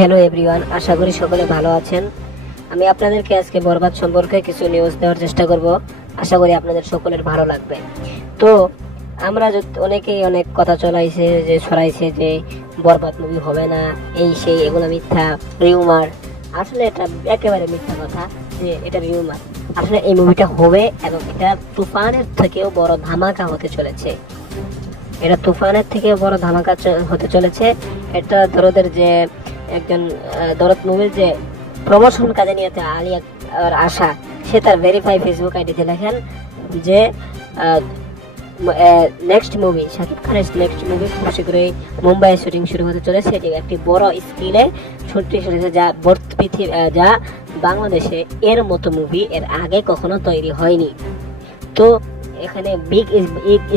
Hello everyone, আশা করি সকলে ভালো আছেন। আমি আপনাদেরকে আজকে বরবাদ সম্পর্কে কিছু নিউজ দেওয়ার চেষ্টা করব। আশা করি আপনাদের সকলের ভালো লাগবে। তো আমরা অনেকেই অনেক কথা ছড়াইছে যে বরবাদ মুভি হবে না, এই সেই, এগুলো মিথ্যা রিউমার। আসলে এটা একেবারে মিথ্যা কথা যে এটা রিউমার। আসলে এই মুভিটা হবে এবং এটা তুফানের থেকেও বড় ধামাকা হতে চলেছে। এটা তুফানের থেকেও বড় ধামাকা হতে চলেছে। এটা দরদের যে একজন দরদ মুভির যে প্রমোশন কাজে নিয়েছে আলিয়া আর আশা, সে তার ভেরিফাই ফেসবুক আইডিতে লেখেন যে নেক্সট মুভি, শাকিব খানের নেক্সট মুভি খুব শীঘ্রই মুম্বাইয়ে শুটিং শুরু হতে চলেছে। এটি একটি বড় স্কেলে শুটিং চলেছে, যা বাংলাদেশে এর মতো মুভি এর আগে কখনো তৈরি হয়নি। তো এখানে বিগ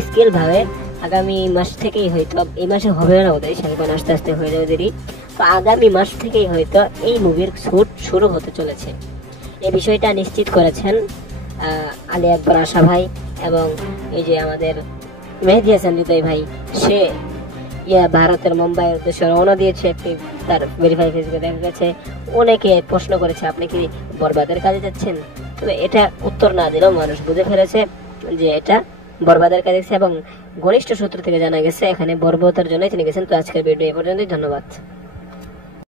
স্কেল ভাবে আগামী মাস থেকেই হয়তো, এই মাসে হবে না ওদের, শাকিব খান আস্তে আস্তে হয়ে যাবে দেরি, তো আগামী মাস থেকেই হয়তো এই মুভির শুট শুরু হতে চলেছে। এই বিষয়টা নিশ্চিত করেছেন আলী আকবর আশা ভাই এবং এই যে আমাদের মেহেদী হাসান হৃদয় ভাই। সে ভারতের মুম্বাইয়ের উদ্দেশ্যে রওনা দিয়েছে। একটি তার ভেরিফাই ফেসবুকে দেখা গেছে। অনেকে প্রশ্ন করেছে আপনি কি বরবাদের কাজে যাচ্ছেন, তবে এটা উত্তর না দিলেও মানুষ বুঝে ফেলেছে যে এটা বরবাদের কাজে এবং ঘনিষ্ঠ সূত্র থেকে জানা গেছে এখানে বর্বরতার জন্যই তিনি গেছেন। তো আজকের ভিডিও এই পর্যন্তই, ধন্যবাদ।